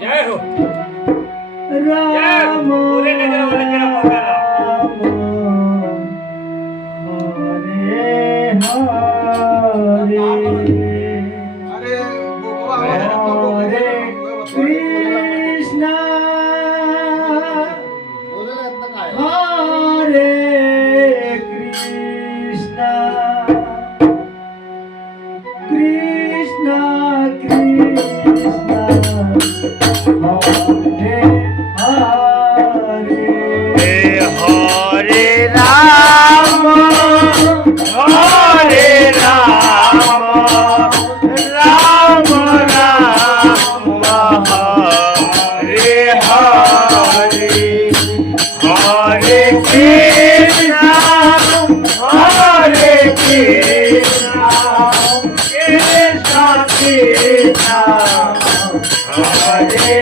जय हो राम पूरे नजर वाले तेरा मौका ला हरे हरे हरे कृष्णा हरे कृष्णा कृष्णा कृष्णा हरे हरे हरे राम हरे राम राम राम हरे हरे हरे कृष्णा हरे कृष्णा कृष्णा कृष्णा हरे